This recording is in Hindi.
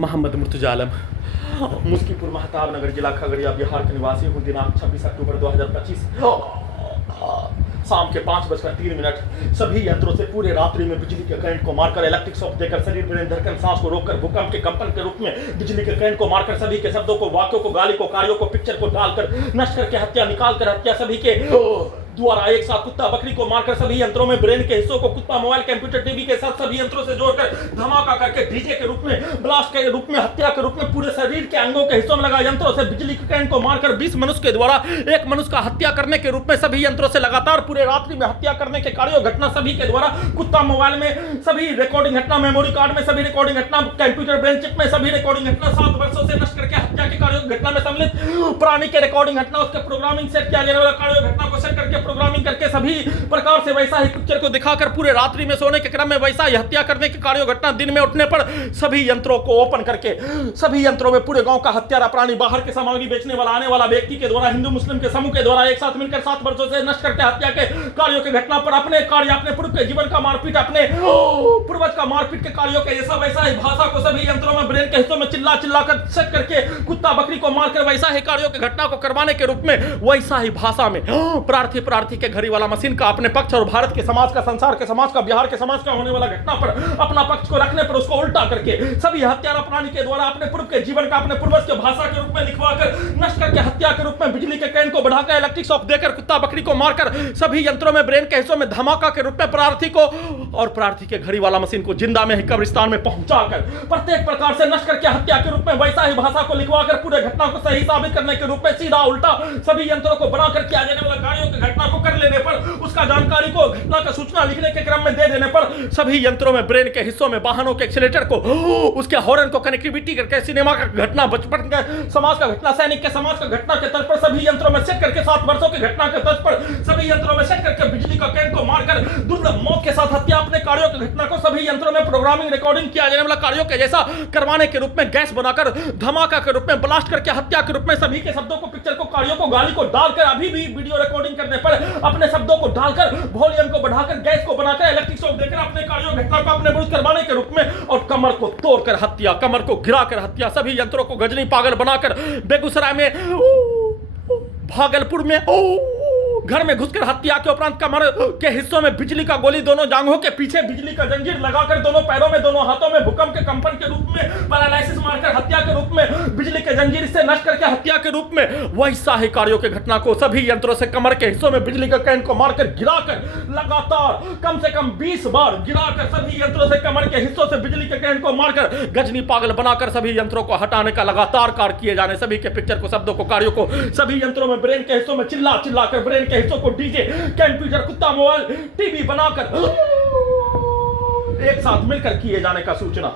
मोहम्मद मुर्तजा आलम, मुस्कीपुर महताब नगर, जिला खगड़िया, बिहार के निवासी हूँ। दिनांक 26 अक्टूबर 2025 शाम के 5:03 सभी यंत्रों से पूरे रात्रि में बिजली के करंट को मारकर, इलेक्ट्रिक शॉक देकर, शरीर ब्रेन धड़कन, सांस को रोककर, भूकंप के कंपन के रूप में बिजली के करंट को मारकर, सभी के शब्दों को, वाक्यों को, गाली को, कार्यों को, पिक्चर को डालकर नष्ट करके हत्या, निकाल कर हत्या, सभी के द्वारा एक साथ कुत्ता बकरी को मारकर, सभी यंत्रों में ब्रेन के हिस्सों को कुत्ता, मोबाइल, कंप्यूटर, टीवी के साथ सभी यंत्रों से जोड़कर धमाका करके डीजे के रूप में, ब्लास्ट के रूप में, हत्या के रूप में पूरे शरीर के अंगों के हिस्सों में लगा यंत्रों से बिजली के करंट को मारकर 20 मनुष्य के द्वारा एक मनुष्य का हत्या करने के रूप में सभी यंत्रों से लगातार पूरे रात्रि में हत्या करने के कार्यों घटना सभी के द्वारा कुत्ता, मोबाइल में सभी रिकॉर्डिंग घटना, मेमोरी कार्ड में सभी रिकॉर्डिंग घटना, कंप्यूटर ब्रेन चिप में सभी रिकॉर्डिंग घटना, 7 वर्षों से नष्ट करके हत्या के कार्यों घटना में सम्मिलित पुरानी के रिकॉर्डिंग घटना, उसके प्रोग्रामिंग सेट किया जाने वाला कार्यों घटना को सेट करके प्रोग्रामिंग करके सभी प्रकार से वैसा ही पिक्चर को दिखाकर पूरे रात्रि में सोने के क्रम में वैसा ही हत्या करने की कार्यों घटना, दिन में उठने पर सभी यंत्रों को ओपन करके सभी यंत्रों में पूरे गांव का हत्यारा प्राणी, बाहर के सामग्री बेचने वाला, आने वाला व्यक्ति के द्वारा, हिंदू मुस्लिम के समूह के द्वारा एक साथ मिलकर 7 वर्षों से नष्ट करके हत्या के कार्यों की घटना पर अपने कार्य, अपने पूर्व के जीवन का मारपीट, अपने पूर्वज का मारपीट के कार्यों के जैसा वैसा ही भाषा को सभी यंत्रों में ब्रेन के हिस्सों में चिल्ला चिल्ला कर सेट करके कुत्ता बकरी को मारकर वैसा ही कार्यों की घटना को करवाने के रूप में वैसा ही भाषा में प्रार्थी के घड़ी वाला मशीन का अपने पक्ष और भारत के समाज का, संसार के समाज का, बिहार के समाज का होने वाला घटना पर अपना पक्ष को रखने पर उसको उल्टा करके सभी हत्यारा प्राणी के द्वारा अपने पूर्व के जीवन का, अपने पूर्वज के भाषा के रूप में लिखवाकर नष्ट करके हत्या के रूप में बिजली के करंट को बढ़ाकर, इलेक्ट्रिक शॉक देकर, कुत्ता बकरी को मारकर सभी यंत्रों में ब्रेन के हिस्सों में धमाका के रूप में प्रार्थी को और प्रार्थी के घड़ी वाला मशीन को जिंदा में ही कब्रिस्तान में पहुंचाकर प्रत्येक प्रकार से नष्ट करके हत्या के रूप में वैसा ही भाषा को लिखवाकर पूरे घटना को सही साबित करने के रूप में सीधा उल्टा सभी यंत्रों को बनाकर किया जाने वाला कार्यों की घटना को कर लेने पर, उसका जानकारी को, घटना का सूचना लिखने के क्रम में दे देने पर सभी यंत्रों में ब्रेन के हिस्सों में वाहनों के एक्सीलेटर को, उसके हॉर्न को कनेक्टिविटी करके, सिनेमा का घटना, बचपन का समाज का घटना, सैनिक के समाज का घटना के तर्ज पर सभी यंत्रों में सेट करके 7 वर्षों की घटना के तर्ज पर सभी यंत्रों में सेट करके बिजली का करंट को मारकर दुर्लभ मौत के साथ हत्या, अपने कार्यों की घटना को सभी यंत्रों में प्रोग्रामिंग, रिकॉर्डिंग किया जाने वाला कार्यों के जैसा करवाने के रूप में गैस बनाकर धमाका के रूप में, ब्लास्ट करके हत्या के रूप में सभी के शब्दों को, पिक्चर को, कार्यों को, गाली को डालकर, अभी भी वीडियो रिकॉर्डिंग करने पर अपने शब्दों को डालकर, वॉल्यूम को बढ़ाकर, गैस को बनाकर, इलेक्ट्रिक शॉक देकर अपने कार्यों घटना को अपने विरुद्ध करवाने के रूप में और कमर को तोड़कर हत्या, कमर को गिराकर हत्या, सभी यंत्रों को गजनी पागल बनाकर बेगूसराय में, भागलपुर में घर में घुसकर हत्या के उपरांत कमर के हिस्सों में बिजली का गोली, दोनों जांघों के पीछे बिजली का जंजीर लगाकर, दोनों पैरों में, दोनों हाथों में भूकंप के कंपन के रूप में पैरालाइसिस मारकर हत्या के रूप में, बिजली के जंजीर से नष्ट करके हत्या के रूप में वैसा ही कार्यों की घटना को सभी यंत्रों से कमर के हिस्सों में बिजली का करंट को मारकर गिराकर लगातार कम से कम 20 बार गिराकर सभी यंत्रों से कमर के हिस्सों से बिजली के करंट को मारकर गजनी पागल बनाकर सभी यंत्रों को हटाने का लगातार कार्य किए जाने, सभी के पिक्चर को, शब्दों को, कार्यों को सभी यंत्रों में ब्रेन के हिस्सों में चिल्ला चिल्ला कर ब्रेन के हिस्सों को डीजे, कंप्यूटर, कुत्ता, मोबाइल, टीवी बनाकर एक साथ मिलकर किए जाने का सूचना।